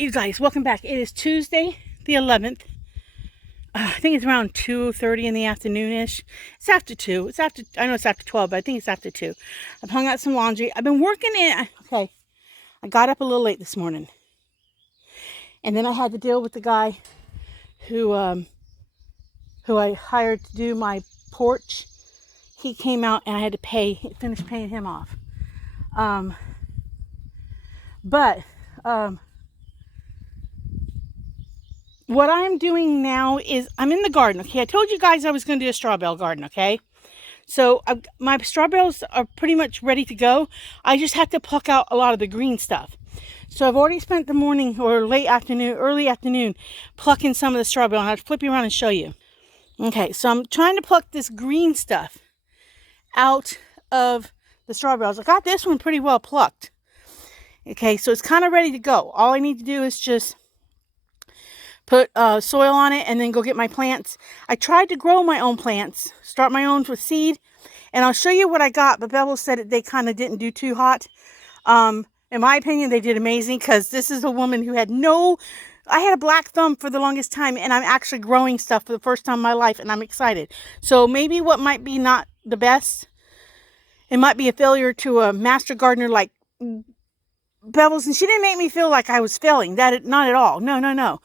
right, you guys, welcome back. It is Tuesday the 11th. I think it's around 2:30 in the afternoon-ish. It's after 2. I know it's after 12, but I think it's after 2. I've hung out some laundry. I've been working in. Okay, I got up a little late this morning. And then I had to deal with the guy who I hired to do my porch. He came out and I had to finish paying him off. What I'm doing now is I'm in the garden, okay? I told you guys I was going to do a straw bale garden, okay? So my straw bales are pretty much ready to go. I just have to pluck out a lot of the green stuff. So I've already spent the morning or early afternoon, plucking some of the straw bale. And I'll flip you around and show you. Okay, so I'm trying to pluck this green stuff out of the straw bales. I got this one pretty well plucked. Okay, so it's kind of ready to go. All I need to do is just put soil on it and then go get my plants. I tried to grow my own plants, start my own with seed, and I'll show you what I got, but Bevel said they kind of didn't do too hot. In my opinion, they did amazing because this is a woman who had I had a black thumb for the longest time, and I'm actually growing stuff for the first time in my life, and I'm excited. So maybe what might be not the best, it might be a failure to a master gardener like Bevels, and she didn't make me feel like I was failing. Not at all. No.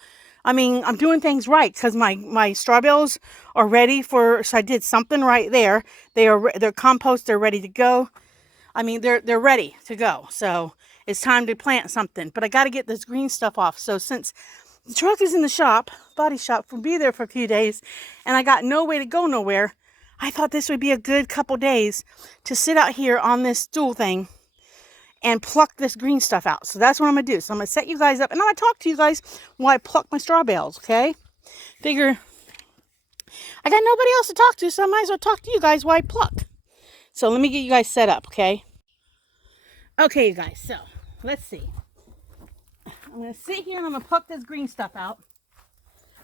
I mean, I'm doing things right because my straw bales are ready so I did something right there. They're compost, they're ready to go. I mean, they're ready to go. So it's time to plant something, but I got to get this green stuff off. So since the truck is in the body shop, we'll be there for a few days, and I got no way to go nowhere, I thought this would be a good couple days to sit out here on this stool thing and pluck this green stuff out. So that's what I'm going to do. So I'm going to set you guys up. And I'm going to talk to you guys while I pluck my straw bales, okay? Figure I got nobody else to talk to, so I might as well talk to you guys while I pluck. So let me get you guys set up, okay? Okay, you guys. So let's see. I'm going to sit here and I'm going to pluck this green stuff out.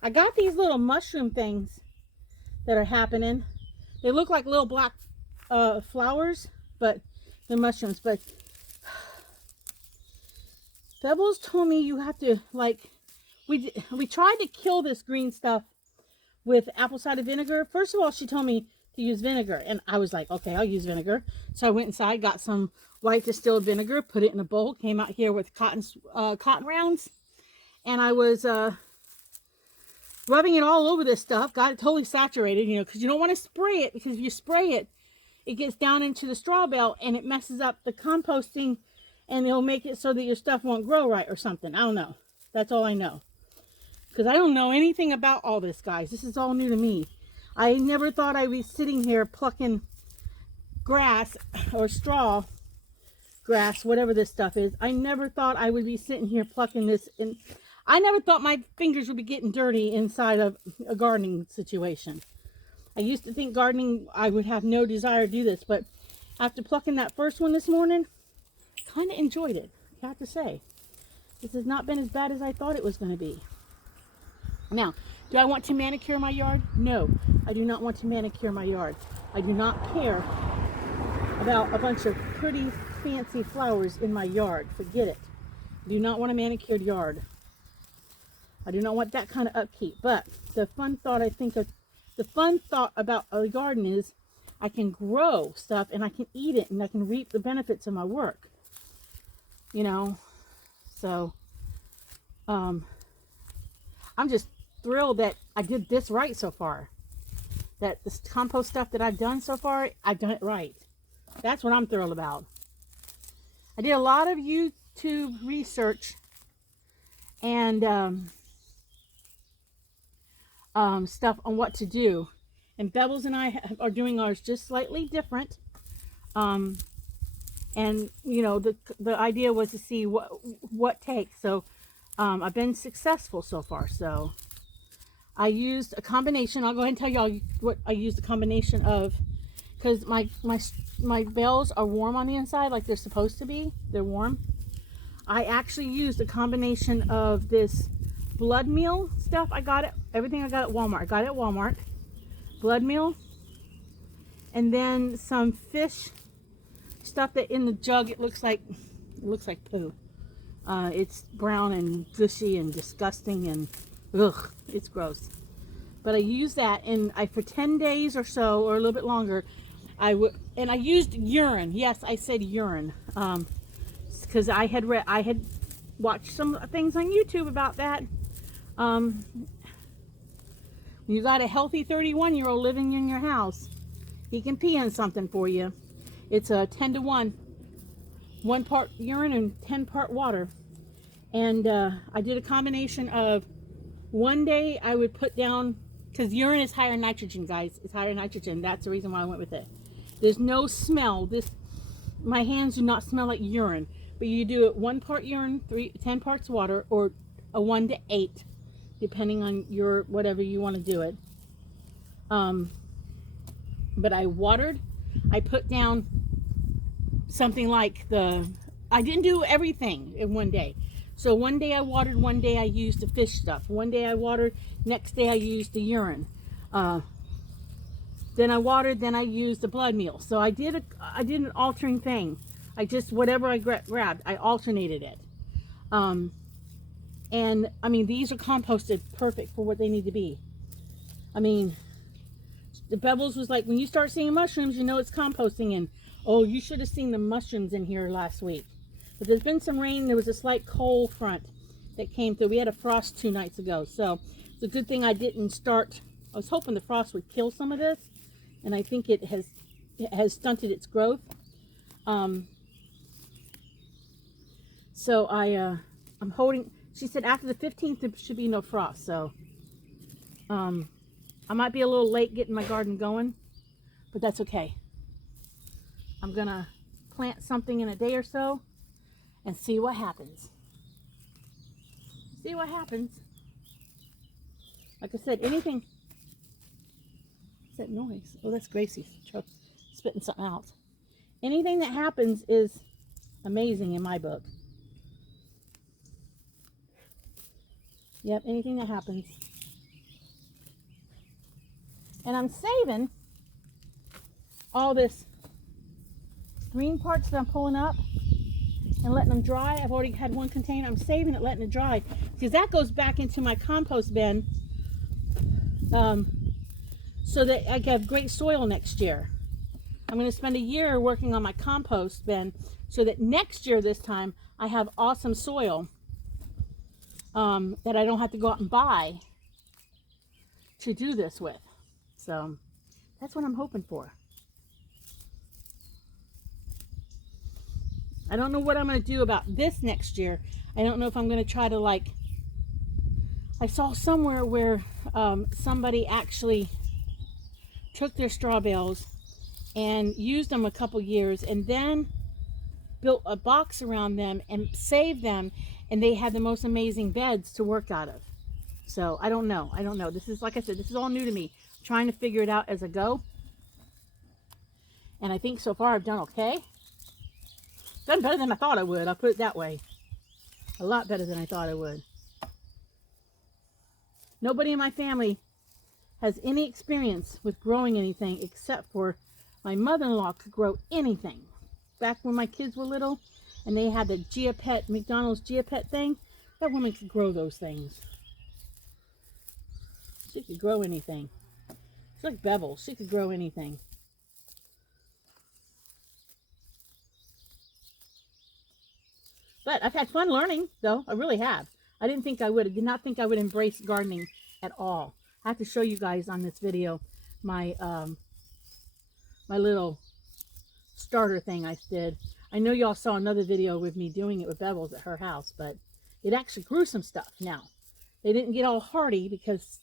I got these little mushroom things that are happening. They look like little black flowers, but they're mushrooms. But Pebbles told me you have to, we tried to kill this green stuff with apple cider vinegar. First of all, she told me to use vinegar, and I was like, okay, I'll use vinegar. So I went inside, got some white distilled vinegar, put it in a bowl, came out here with cotton rounds, and I was rubbing it all over this stuff, got it totally saturated, because you don't want to spray it, because if you spray it, it gets down into the straw bale, and it messes up the composting, and it'll make it so that your stuff won't grow right or something. I don't know. That's all I know. Because I don't know anything about all this, guys. This is all new to me. I never thought I'd be sitting here plucking grass or straw grass, whatever this stuff is. I never thought I would be sitting here plucking this. And I never thought my fingers would be getting dirty inside of a gardening situation. I used to think gardening, I would have no desire to do this. But after plucking that first one this morning, kind of enjoyed it, I have to say. This has not been as bad as I thought it was going to be. Now, do I want to manicure my yard? No, I do not want to manicure my yard. I do not care about a bunch of pretty fancy flowers in my yard. Forget it. I do not want a manicured yard. I do not want that kind of upkeep. But the fun thought about a garden is I can grow stuff and I can eat it and I can reap the benefits of my work. So I'm just thrilled that I did this right so far. That this compost stuff that I've done so far, I've done it right. That's what I'm thrilled about. I did a lot of YouTube research and stuff on what to do. And Bevels and I are doing ours just slightly different. And the idea was to see what takes. So I've been successful so far. So I used a combination. I'll go ahead and tell y'all what I used a combination of, because my bales are warm on the inside like they're supposed to be. They're warm. I actually used a combination of this blood meal stuff. Everything I got at Walmart. I got it at Walmart. Blood meal. And then some fish stuff that in the jug it looks like poo. It's brown and gushy and disgusting and ugh, it's gross. But I used that, and for 10 days or so, or a little bit longer, I used urine. Yes, I said urine, because I had watched some things on YouTube about that. You got a healthy 31-year-old living in your house, he can pee on something for you. It's a 10 to 1, 1 part urine and 10 part water. And I did a combination of, one day I would put down, because urine is higher in nitrogen, guys. It's higher in nitrogen. That's the reason why I went with it. There's no smell. My hands do not smell like urine. But you do it 1 part urine, 10 parts water, or a 1 to 8, depending on your whatever you want to do it. But I watered. I put down something like I didn't do everything in one day. So one day I watered, one day I used the fish stuff. One day I watered, next day I used the urine. Then I watered, then I used the blood meal. So I did an altering thing. I just, whatever I grabbed, I alternated it. And I mean, these are composted perfect for what they need to be. I mean, the Bevels was like, when you start seeing mushrooms, you know it's composting. And oh, you should have seen the mushrooms in here last week. But there's been some rain. There was a slight cold front that came through. We had a frost 2 nights ago. So it's a good thing I didn't start. I was hoping the frost would kill some of this. And I think it has stunted its growth. So I'm holding, she said after the 15th there should be no frost. So I might be a little late getting my garden going, but that's okay. I'm gonna plant something in a day or so and see what happens. See what happens. Like I said, anything. What's that noise? Oh, that's Gracie spitting something out. Anything that happens is amazing in my book. Yep, anything that happens. And I'm saving all this green parts that I'm pulling up and letting them dry. I've already had 1 container. I'm saving it, letting it dry, because that goes back into my compost bin, so that I have great soil next year. I'm going to spend a year working on my compost bin so that next year this time I have awesome soil that I don't have to go out and buy to do this with. So that's what I'm hoping for. I don't know what I'm going to do about this next year. I don't know if I'm going to try to, like, I saw somewhere where somebody actually took their straw bales and used them a couple years and then built a box around them and saved them, and they had the most amazing beds to work out of. So I don't know. This is, like I said, this is all new to me. I'm trying to figure it out as I go. And I think so far I've done okay. Done better than I thought I would. I'll put it that way. A lot better than I thought I would. Nobody in my family has any experience with growing anything except for my mother-in-law could grow anything. Back when my kids were little and they had the Gia-Pet, McDonald's Gia-Pet thing, that woman could grow those things. She could grow anything. She's like Bevel. She could grow anything. But I've had fun learning, though. I really have. I didn't think I would. I did not think I would embrace gardening at all. I have to show you guys on this video my my little starter thing I did. I know y'all saw another video with me doing it with Bevels at her house, but it actually grew some stuff now. They didn't get all hardy because,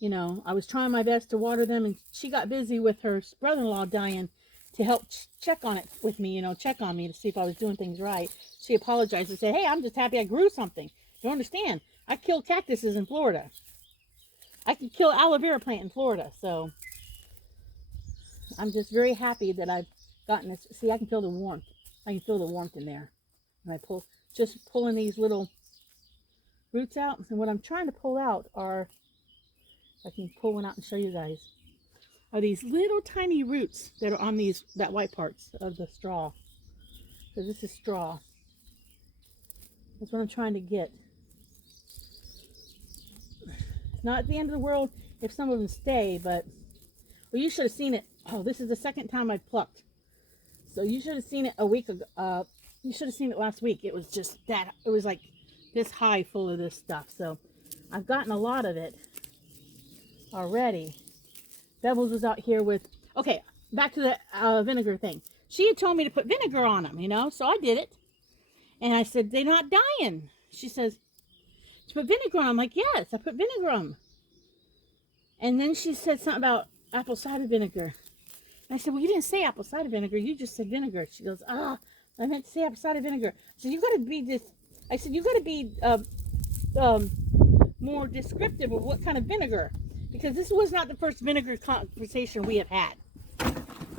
you know, I was trying my best to water them, and she got busy with her brother-in-law dying to help check on it with me, you know, check on me to see if I was doing things right. She apologized and said, hey, I'm just happy I grew something. You don't understand. I kill cactuses in Florida. I can kill aloe vera plant in Florida. So I'm just very happy that I've gotten this. See, I can feel the warmth. I can feel the warmth in there. And I just pulling these little roots out. And what I'm trying to pull out are, I can pull one out and show you guys, are these little tiny roots that are on that white parts of the straw. So this is straw. That's what I'm trying to get. Not at the end of the world if some of them stay, but well, you should have seen it. Oh, this is the second time I've plucked. So you should have seen it a week ago. You should have seen it last week. It was just that. It was like this high full of this stuff. So I've gotten a lot of it already. Bevels was out here with, okay, back to the vinegar thing. She had told me to put vinegar on them, you know, so I did it. And I said, they're not dying. She says, to put vinegar on them. I'm like, yes, I put vinegar on them. And then she said something about apple cider vinegar. And I said, well, you didn't say apple cider vinegar. You just said vinegar. She goes, I meant to say apple cider vinegar. I said, you got to be this. I said, you got to be more descriptive of what kind of vinegar. Because this was not the first vinegar conversation we have had.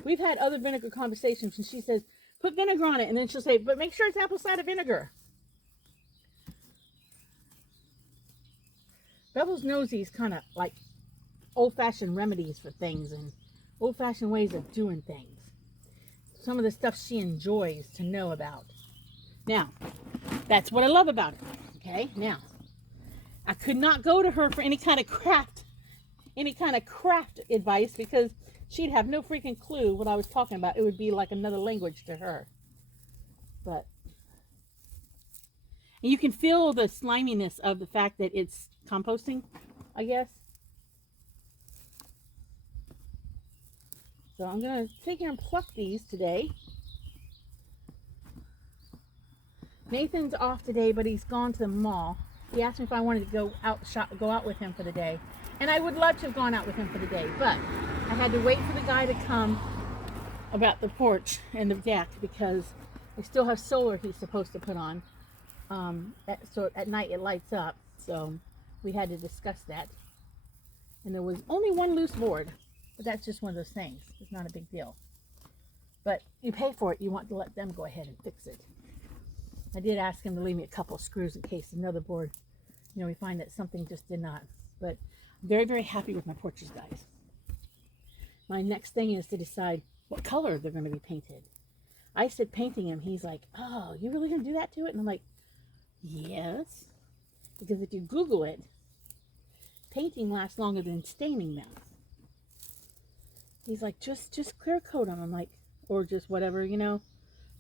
We've had other vinegar conversations. And she says, put vinegar on it. And then she'll say, but make sure it's apple cider vinegar. Bevels knows these kind of like old-fashioned remedies for things and old-fashioned ways of doing things. Some of the stuff she enjoys to know about. Now, that's what I love about it. Okay, now, I could not go to her for any kind of craft advice because she'd have no freaking clue what I was talking about. It would be like another language to her. But and you can feel the sliminess of the fact that it's composting, I guess. So I'm going to take here and pluck these today. Nathan's off today, but he's gone to the mall. He asked me if I wanted to go out with him for the day. And I would love to have gone out with him for the day, but I had to wait for the guy to come about the porch and the deck because we still have solar he's supposed to put on. So at night it lights up. So we had to discuss that. And there was only one loose board. But that's just one of those things. It's not a big deal. But you pay for it. You want to let them go ahead and fix it. I did ask him to leave me a couple of screws in case another board, you know, we find that something just did not. But I'm very, very happy with my porches, guys. My next thing is to decide what color they're going to be painted. I said painting him. He's like, oh, you really going to do that to it? And I'm like, yes. Because if you Google it, painting lasts longer than staining them. He's like, just clear coat them. I'm like, or just whatever, you know.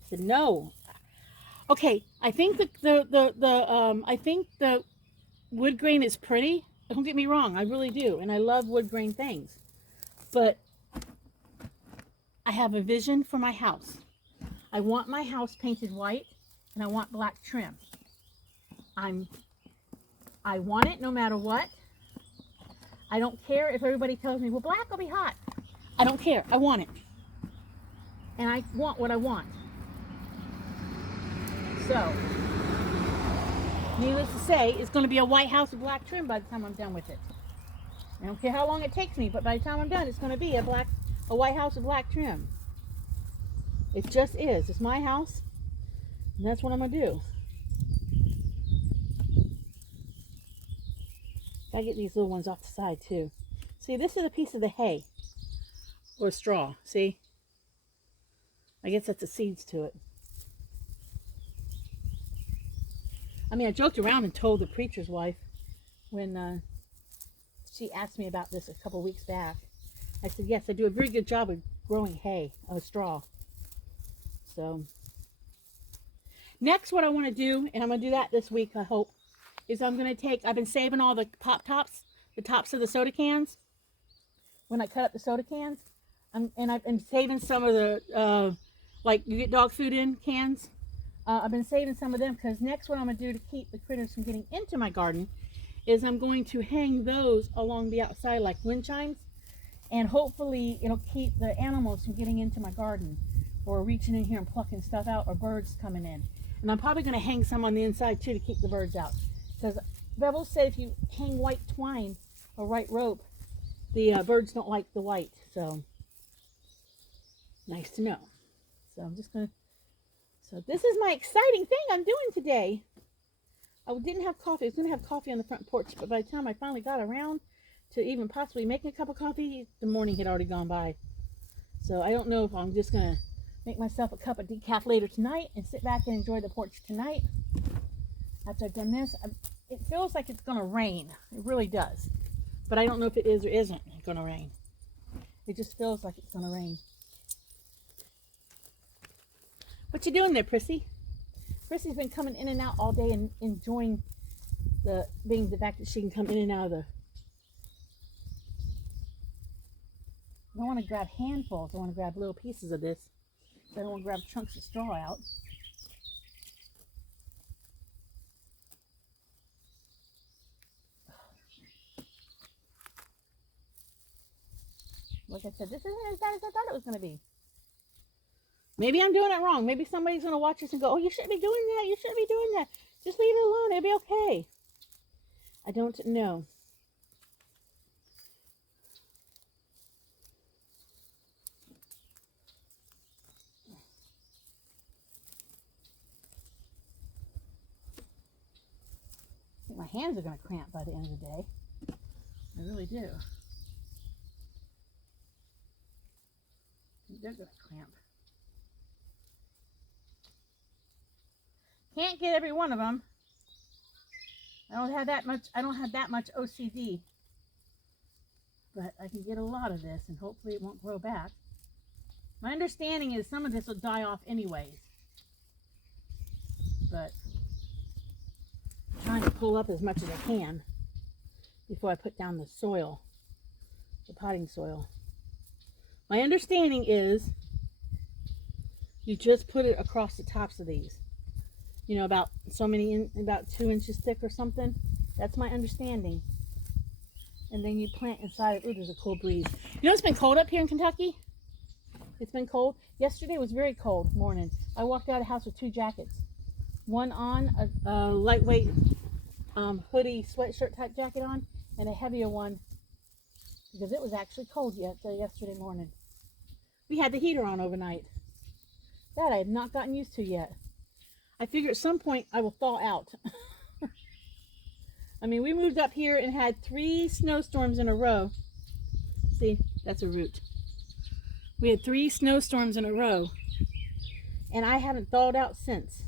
I said, no. Okay, I think I think the wood grain is pretty. Don't get me wrong, I really do, and I love wood grain things. But I have a vision for my house. I want my house painted white, and I want black trim. I want it no matter what. I don't care if everybody tells me, well, black will be hot. I don't care. I want it. And I want what I want. So, needless to say, it's going to be a white house with black trim by the time I'm done with it. I don't care how long it takes me, but by the time I'm done, it's going to be a white house with black trim. It just is. It's my house, and that's what I'm going to do. Gotta get these little ones off the side, too. See, this is a piece of the hay. Or straw, see? I guess that's the seeds to it. I mean, I joked around and told the preacher's wife when she asked me about this a couple weeks back. I said, yes, I do a very good job of growing hay, straw. So, next what I want to do, and I'm going to do that this week, I hope, is I'm going to take, I've been saving all the pop tops, the tops of the soda cans, when I cut up the soda cans. And I've been saving some of the, like you get dog food in cans. I've been saving some of them because next what I'm going to do to keep the critters from getting into my garden is I'm going to hang those along the outside like wind chimes. And hopefully it'll keep the animals from getting into my garden or reaching in here and plucking stuff out or birds coming in. And I'm probably going to hang some on the inside too to keep the birds out. Because Bevel said if you hang white twine or white rope, the birds don't like the white. So nice to know. So I'm just going to, so this is my exciting thing I'm doing today. I didn't have coffee. I was going to have coffee on the front porch, but by the time I finally got around to even possibly making a cup of coffee, the morning had already gone by. So I don't know if I'm just going to make myself a cup of decaf later tonight and sit back and enjoy the porch tonight. after I've done this, it feels like it's going to rain. It really does. But I don't know if it is or isn't going to rain. It just feels like it's going to rain. What you doing there, Prissy? Prissy's been coming in and out all day and enjoying the fact that she can come in and out of the... I don't want to grab handfuls. I want to grab little pieces of this. I don't want to grab chunks of straw out. Like I said, this isn't as bad as I thought it was going to be. Maybe I'm doing it wrong. Maybe somebody's going to watch this and go, oh, you shouldn't be doing that. You shouldn't be doing that. Just leave it alone. It'll be okay. I don't know. I think my hands are going to cramp by the end of the day. I really do. They're going to cramp. Can't get every one of them. I don't have that much OCD. But I can get a lot of this and hopefully it won't grow back. My understanding is some of this will die off anyways. But I'm trying to pull up as much as I can before I put down the soil, the potting soil. My understanding is you just put it across the tops of these. You know, about so many, about 2 inches thick or something. That's my understanding. And then you plant inside it. Ooh, there's a cool breeze. You know it's been cold up here in Kentucky? It's been cold. Yesterday was very cold morning. I walked out of the house with 2 jackets. One on, a lightweight hoodie, sweatshirt type jacket on, and a heavier one because it was actually cold yesterday morning. We had the heater on overnight. That I have not gotten used to yet. I figure at some point I will thaw out. I mean, we moved up here and had 3 snowstorms in a row. See, that's a root. We had 3 snowstorms in a row, and I haven't thawed out since.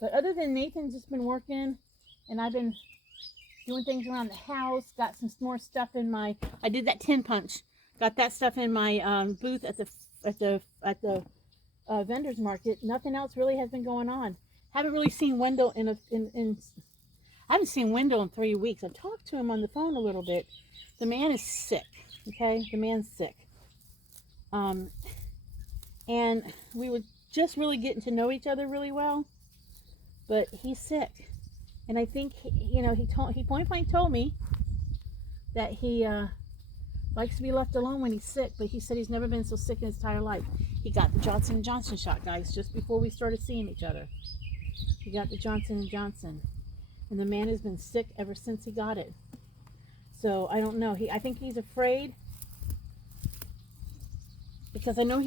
But other than Nathan's just been working, and I've been doing things around the house, got some more stuff in my, I did that tin punch, got that stuff in my booth at the vendor's market. Nothing else really has been going on. Haven't really seen Wendell I haven't seen Wendell in 3 weeks. I talked to him on the phone a little bit. The man is sick, okay? The man's sick. And we were just really getting to know each other really well. But he's sick, and I think he point blank told me that he likes to be left alone when he's sick. But he said he's never been so sick in his entire life. He got the Johnson & Johnson shot, guys, just before we started seeing each other. He got the Johnson & Johnson, and the man has been sick ever since he got it. So I don't know. I think he's afraid because I know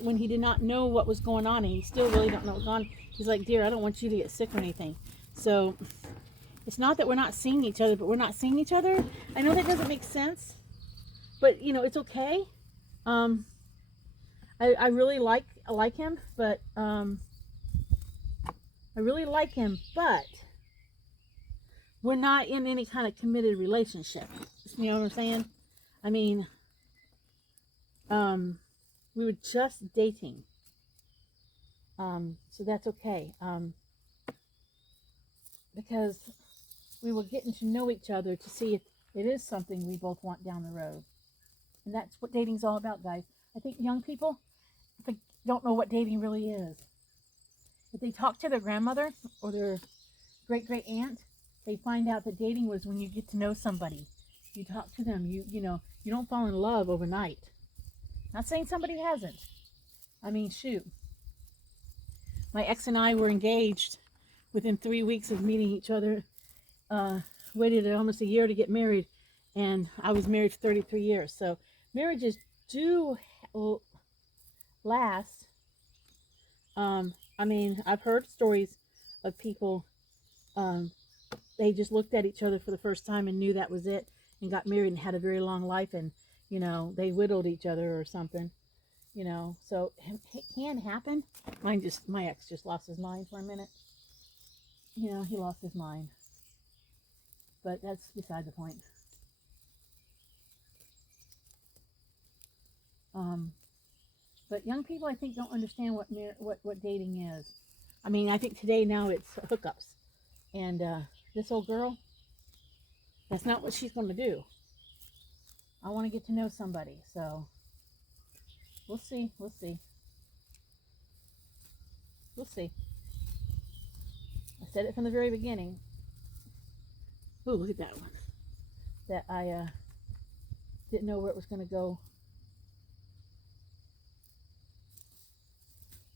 when he did not know what was going on, and he still really don't know what's going on. He's like, dear, I don't want you to get sick or anything. So it's not that we're not seeing each other, but we're not seeing each other. I know that doesn't make sense, but you know, it's okay. I really like him, but I really like him, but we're not in any kind of committed relationship. You know what I'm saying? I mean, we were just dating. So that's okay. Because we were getting to know each other to see if it is something we both want down the road. And that's what dating's all about, guys. I think young people don't know what dating really is. If they talk to their grandmother or their great-great aunt, they find out that dating was when you get to know somebody. You talk to them, you know, you don't fall in love overnight. Not saying somebody hasn't. I mean, shoot. My ex and I were engaged within 3 weeks of meeting each other. Waited almost a year to get married, and I was married for 33 years. So marriages do last. I mean, I've heard stories of people they just looked at each other for the first time and knew that was it, and got married and had a very long life, and they widowed each other or something. So it can happen. My ex just lost his mind for a minute. He lost his mind, but that's beside the point. But young people, I think, don't understand what dating is. I mean, I think today now it's hookups, and this old girl, that's not what she's going to do. I want to get to know somebody, so we'll see. We'll see. We'll see. I said it from the very beginning. Ooh, look at that one. That I didn't know where it was going to go.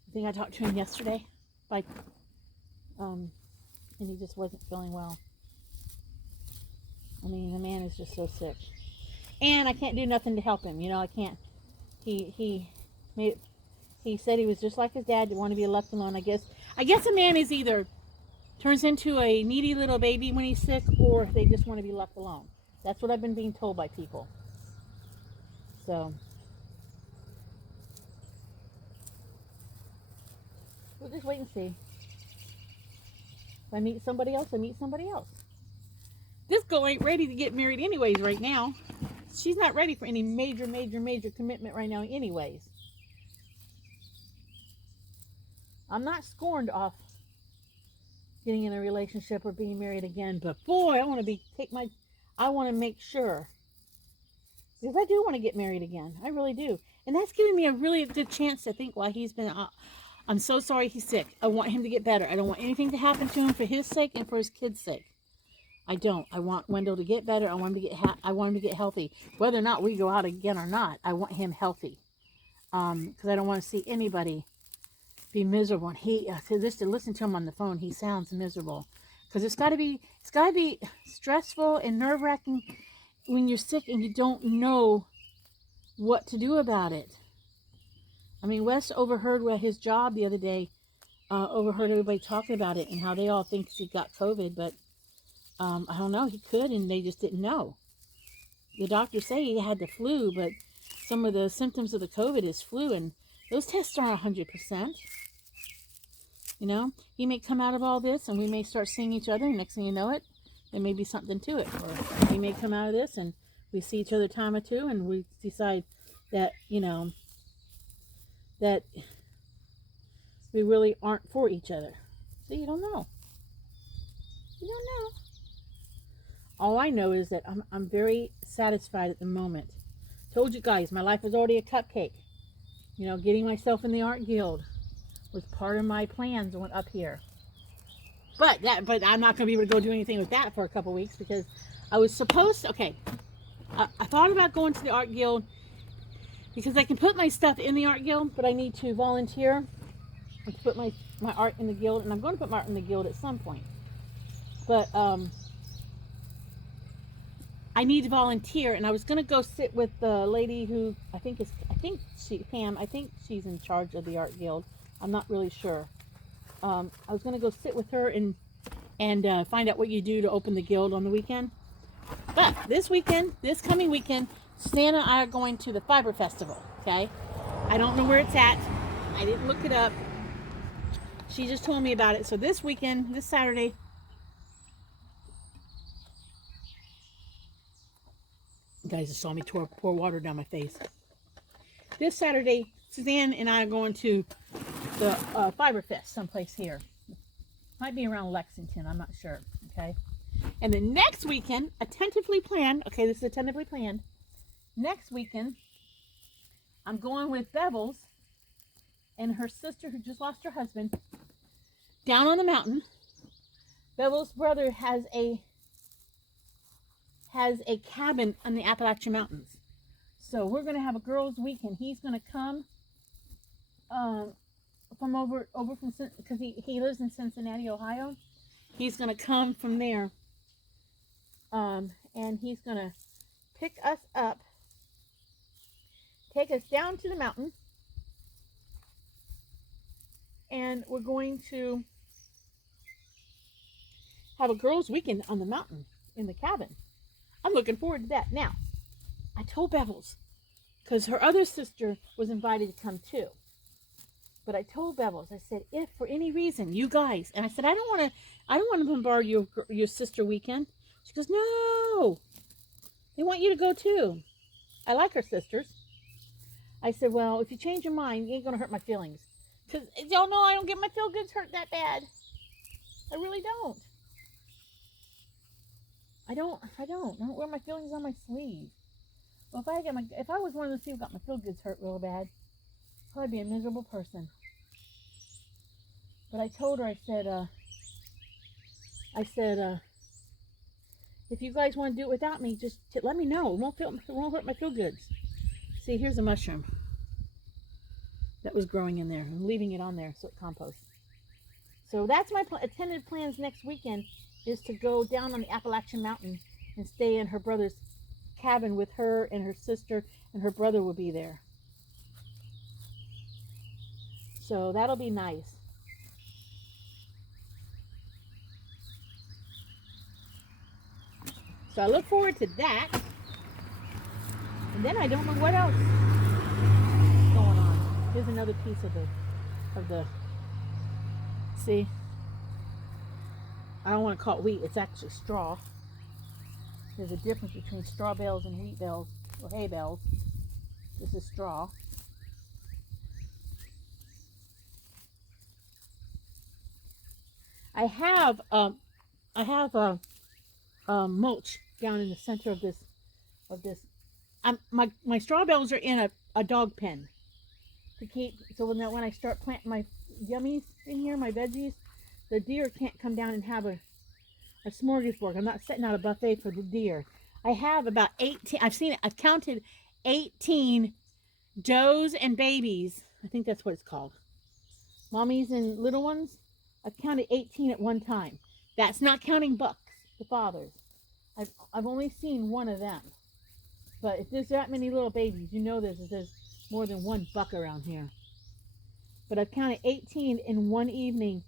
I think I talked to him yesterday, and he just wasn't feeling well. I mean, the man is just so sick, and I can't do nothing to help him. I can't. He said he was just like his dad, to want to be left alone. I guess a man is either turns into a needy little baby when he's sick, or they just want to be left alone. That's what I've been being told by people. So we'll just wait and see. If I meet somebody else, I meet somebody else. This girl ain't ready to get married anyways right now. She's not ready for any major commitment right now anyways. I'm not scorned off getting in a relationship or being married again, but boy, I want to make sure. Because I do want to get married again. I really do. And that's giving me a really good chance to think while he's been I'm so sorry he's sick. I want him to get better. I don't want anything to happen to him for his sake and for his kids' sake. I don't. I want Wendell to get better. I want him to get healthy. Whether or not we go out again or not, I want him healthy. Because I don't want to see anybody be miserable. And to listen to him on the phone, he sounds miserable. Because it's got to be stressful and nerve-wracking when you're sick and you don't know what to do about it. I mean, Wes overheard his job the other day, overheard everybody talking about it and how they all think he got COVID, but I don't know, he could, and they just didn't know. The doctors say he had the flu, but some of the symptoms of the COVID is flu, and those tests aren't 100%. He may come out of all this, and we may start seeing each other, and next thing you know it, there may be something to it. Or we may come out of this, and we see each other a time or two, and we decide that, that we really aren't for each other. So you don't know. You don't know. All I know is that I'm very satisfied at the moment. Told you guys, my life is already a cupcake. Getting myself in the art guild was part of my plans when up here. But I'm not going to be able to go do anything with that for a couple weeks because I was supposed to. Okay, I thought about going to the art guild because I can put my stuff in the art guild, but I need to volunteer to put my art in the guild, and I'm going to put my art in the guild at some point. But I need to volunteer, and I was going to go sit with the lady who Pam. I think she's in charge of the art guild. I'm not really sure. I was going to go sit with her and find out what you do to open the guild on the weekend. But this coming weekend, Santa and I are going to the Fiber Festival. Okay, I don't know where it's at. I didn't look it up. She just told me about it. So this weekend, this Saturday. You guys just saw me pour water down my face. This Saturday, Suzanne and I are going to the Fiber Fest someplace here. Might be around Lexington, I'm not sure. Okay. And then next weekend, attentively planned. Okay, this is attentively planned. Next weekend, I'm going with Bevels and her sister who just lost her husband down on the mountain. Bevel's brother has a cabin on the Appalachian Mountains. So we're going to have a girls' weekend. He's going to come from over from, because he lives in Cincinnati, Ohio. He's going to come from there. And he's going to pick us up, take us down to the mountain, and we're going to have a girls' weekend on the mountain in the cabin. I'm looking forward to that. Now, I told Bevels, because her other sister was invited to come too. But I told Bevels, I said, if for any reason you guys, and I said, I don't want to bombard your sister weekend. She goes, no, they want you to go too. I like her sisters. I said, well, if you change your mind, you ain't gonna hurt my feelings. Because y'all know I don't get my feel-goods hurt that bad. I really don't. I don't wear my feelings on my sleeve. Well, if I was one of those people who got my feel-goods hurt real bad, I'd probably be a miserable person. But I told her, I said, if you guys want to do it without me, just let me know. It won't hurt my feel-goods. See, here's a mushroom that was growing in there. I'm leaving it on there so it composts. So that's my tentative plans next weekend, is to go down on the Appalachian Mountain and stay in her brother's cabin with her and her sister, and her brother will be there. So that'll be nice. So I look forward to that. And then I don't know what else is going on. Here's another piece of the see. I don't want to call it wheat, it's actually straw. There's a difference between straw bales and wheat bales, or hay bales. This is straw. I have mulch down in the center of this. My straw bales are in a dog pen to keep, so when I start planting my yummies in here, my veggies, the deer can't come down and have a smorgasbord. I'm not setting out a buffet for the deer. I have about 18, I've counted 18 does and babies. I think that's what it's called. Mommies and little ones. I've counted 18 at one time. That's not counting bucks, the fathers. I've only seen one of them. But if there's that many little babies, you know there's more than one buck around here. But I've counted 18 in one evening.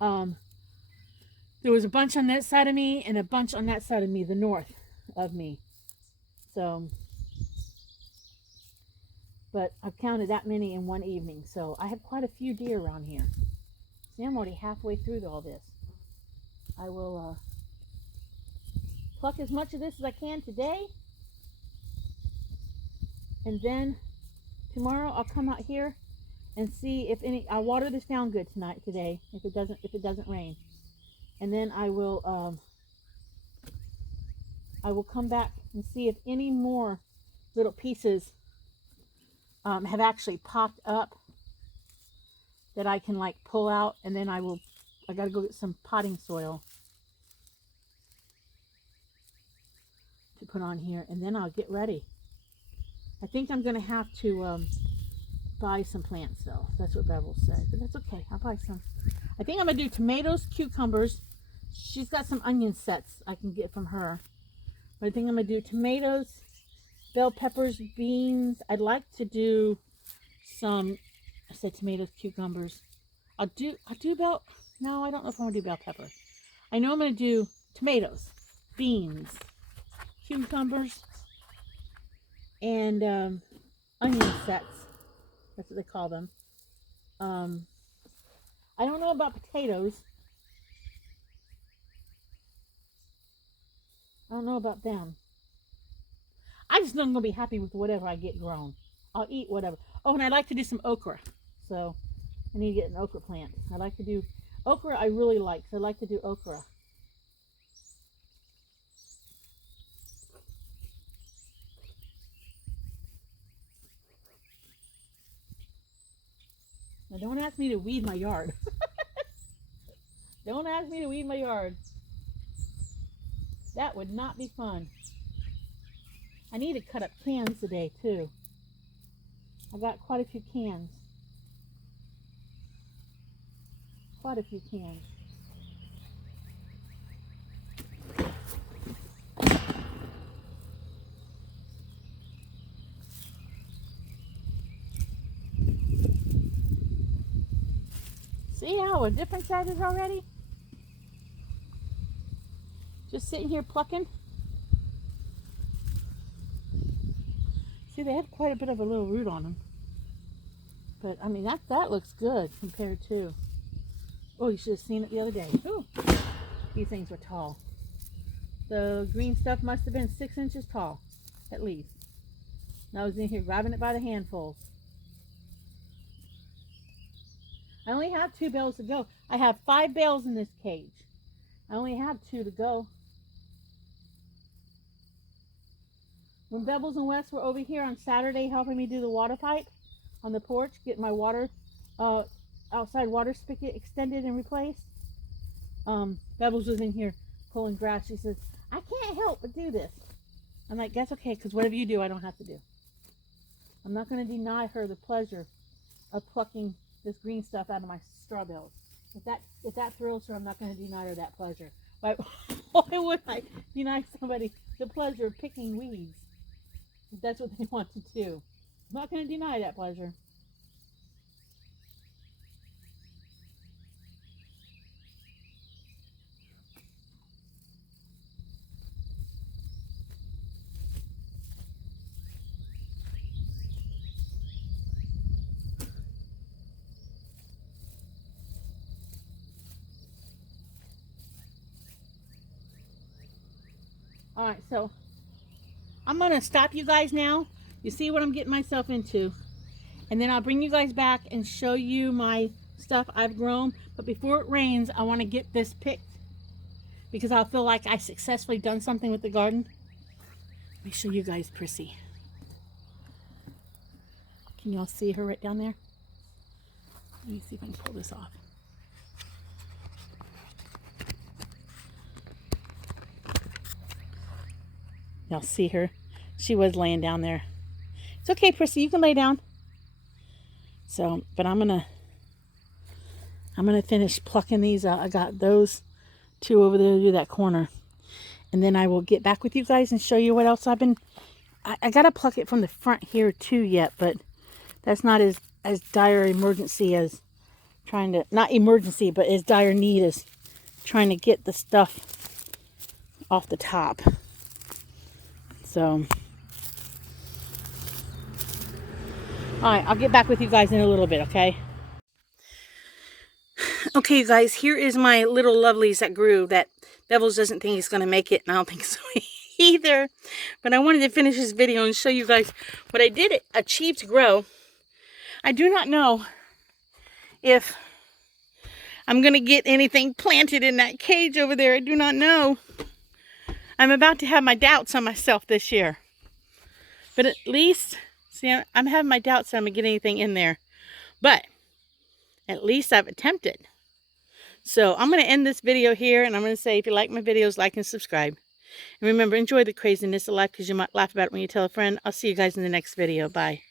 There was a bunch on that side of me and a bunch on that side of me, the north of me. So, but I've counted that many in one evening. So I have quite a few deer around here. See, I'm already halfway through all this. I will pluck as much of this as I can today. And then tomorrow I'll come out here and see if I'll water this down good today, if it doesn't rain. And then I will come back and see if any more little pieces have actually popped up that I can like pull out, and then I gotta go get some potting soil to put on here, and then I'll get ready. I think I'm gonna have to buy some plants though. That's what Bevel said, but that's okay. I'll buy some. I think I'm gonna do tomatoes, cucumbers. She's got some onion sets I can get from her. But I think I'm gonna do tomatoes, bell peppers, beans. I'd like to do some, I said tomatoes, cucumbers. No, I don't know if I want to do bell pepper. I know I'm gonna do tomatoes, beans, cucumbers, and onion sets. That's what they call them. I don't know about potatoes. I don't know about them. I just know I'm going to be happy with whatever I get grown. I'll eat whatever. Oh, and I'd like to do some okra. So I need to get an okra plant. I like to do okra. I really like. So I like to do okra. Now don't ask me to weed my yard. Don't ask me to weed my yard. That would not be fun. I need to cut up cans today too. I got quite a few cans. Quite a few cans. See how we're different sizes already? Just sitting here plucking. See, they have quite a bit of a little root on them. But, I mean, that looks good compared to... Oh, you should have seen it the other day. Ooh, these things were tall. The green stuff must have been 6 inches tall, at least. And I was in here grabbing it by the handfuls. I only have 2 bales to go. I have 5 bales in this cage. I only have 2 to go. When Bebbles and Wes were over here on Saturday helping me do the water pipe on the porch, get my water, outside water spigot extended and replaced, Bebbles was in here pulling grass. She says, I can't help but do this. I'm like, that's okay, because whatever you do, I don't have to do. I'm not going to deny her the pleasure of plucking this green stuff out of my straw bales. If that thrills her, I'm not going to deny her that pleasure. Why would I deny somebody the pleasure of picking weeds if that's what they want to do? I'm not going to deny that pleasure. Alright, so I'm going to stop you guys now. You see what I'm getting myself into. And then I'll bring you guys back and show you my stuff I've grown. But before it rains, I want to get this picked, because I'll feel like I successfully done something with the garden. Let me show you guys Prissy. Can y'all see her right down there? Let me see if I can pull this off. Y'all see her? She was laying down there. It's okay, Prissy, you can lay down. So, but I'm gonna finish plucking these out. I got those 2 over there to do that corner. And then I will get back with you guys and show you what else I've been... I gotta pluck it from the front here too yet, but that's not as dire emergency as trying to... Not emergency, but as dire need as trying to get the stuff off the top. So, alright, I'll get back with you guys in a little bit, okay? Okay, you guys, here is my little lovelies that grew that Bevels doesn't think he's going to make it, and I don't think so either. But I wanted to finish this video and show you guys what I did achieve to grow. I do not know if I'm going to get anything planted in that cage over there. I do not know. I'm about to have my doubts on myself this year. But at least, see, I'm having my doubts that I'm going to get anything in there. But at least I've attempted. So I'm going to end this video here, and I'm going to say, if you like my videos, like and subscribe. And remember, enjoy the craziness of life, because you might laugh about it when you tell a friend. I'll see you guys in the next video. Bye.